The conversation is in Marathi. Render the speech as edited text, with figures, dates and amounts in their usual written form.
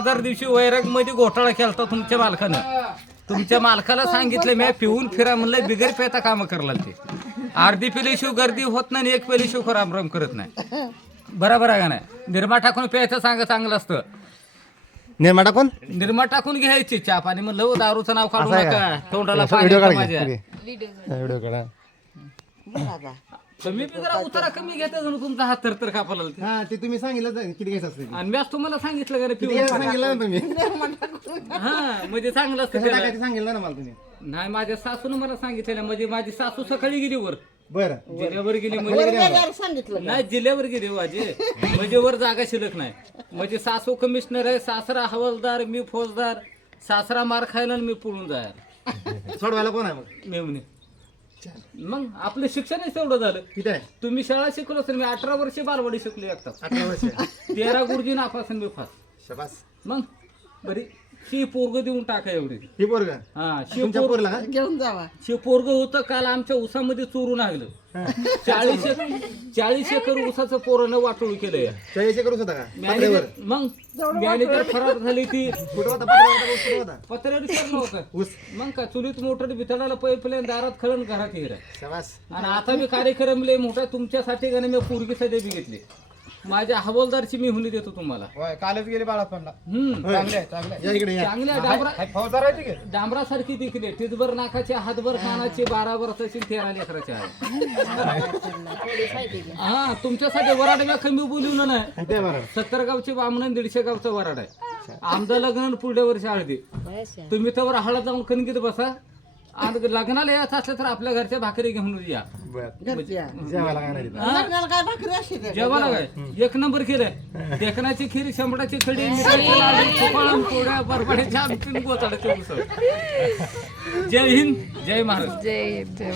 हजार दिवशी वैराग मध्ये घोटाळा केलता तुमच्या मालकानं. तुमच्या मालकाला सांगितलं मी पिऊन फिरा म्हणलं, बिगर पेता काम करला ते. अर्धी पेलीशिव गर्दी होत नाही, एक पेलीशिव रामराम करत नाही. बरोबर आहे का नाही? निरमा टाकून प्यायचं सांगा, चांगलं असतं. निर्मा टाकून निरमा टाकून घ्यायची चहा पाणी. म्हणलं हो, दारूचं नाव काढू असं आहे नका, तोंडाला व्हिडिओ पाणी काढ माझ्या. व्हिडिओ काढा. तुम्ही बी जरा उतारा कमी घेता जणू, तुमचा हात तर कापायला लागला. हा ते तुम्ही सांगितलं किती घ्यायचं असतं आणि मी आज तुम्हाला सांगितलं का रे, किती पिऊन घ्यायचं सांगितलं ना तुम्ही हा म्हणजे चांगलं असतं कसं त्याला. टाकायचं सांगितलं ना मला तुम्ही. नाही, माझ्या सासून मला सांगितलेलं. म्हणजे माझी सासू सकाळी गेली वर, बरं जिल्ह्यावर गेली. म्हणजे नाही, जिल्ह्यावर गेली माझे. म्हणजे वर जागा शिल्लक नाही. म्हणजे सासू कमिशनर आहे, सासरा हवालदार, मी फौजदार. सासरा मार खायला आणि मी पळून जायला. सोडवायला कोण आहे मग? मेवणे. मग आपलं शिक्षणच तेवढं झालं. किती आहे? तुम्ही शाळा शिकलो असेल. मी 18 वर्षे बालवाडी शिकलो एकटाच. 18 वर्ष 13 गुरुजी नापासून मी फास. शबास. मग बरी शी पोरग देऊन टाका एवढी. ही पोरग हा, तुमच्या पोरला का? घेऊन जावा. पोरग होतं काल आमच्या ऊसामध्ये चोरून आगलं. 40 एकर ऊसाचं पोरानं वाटोळ केलंय. 40 एकर ऊस होता का? मॅनेजर मग मॅनेजर फरार झाली ती. कुठं होता? कुठं होता? पत्र्यावर विचारलं होतं. ऊस. मग का चुलीत मोटर बिथाडाला पाईपलाईन दारात खळण घरात हिरा. शबास. आणि आता मी कार्यक्रम लय मोठा तुमच्यासाठी गाणे मी पोरगीसाठी बी घेतली. माझ्या हवालदारची मी हुनी देतो तुम्हाला. होय कालच गेले बाळापणला. चांगले या इकडे या. चांगल्या डांबरा फौजदार आहे ठीक आहे. डांबरासारखी दिखली. टिचभर नाकाचे, हातभर कानाचे, 12 वर्षाची, 13 लेकराचे आहे. हा, तुमच्यासाठी वराड मी कमी बोलवलं नाही. ते बरं. 70 गावचे बामण आणि 150 गावचा वराड आहे. आमचं लग्न आणि पुढल्या वर्षी हळदी. तुम्ही तर हळद जाऊन कणकीत बसा. आणि लग्नाला यायचं असलं तर आपल्या घरच्या भाकरी घेऊन या. बरं. जेवायला काय नाही तिथं. लग्नाला काय भाकरी अशी द्या. जेवायला काय 1 नंबर केलंय. देखनाची खीर, शंभराची खडी, मिठाची लाडू, तुपाळण, पोळ्या, बरबड्याच्या आमटी, गोचाड्याचे उसळ. जय हिंद, जय महाराष्ट्र.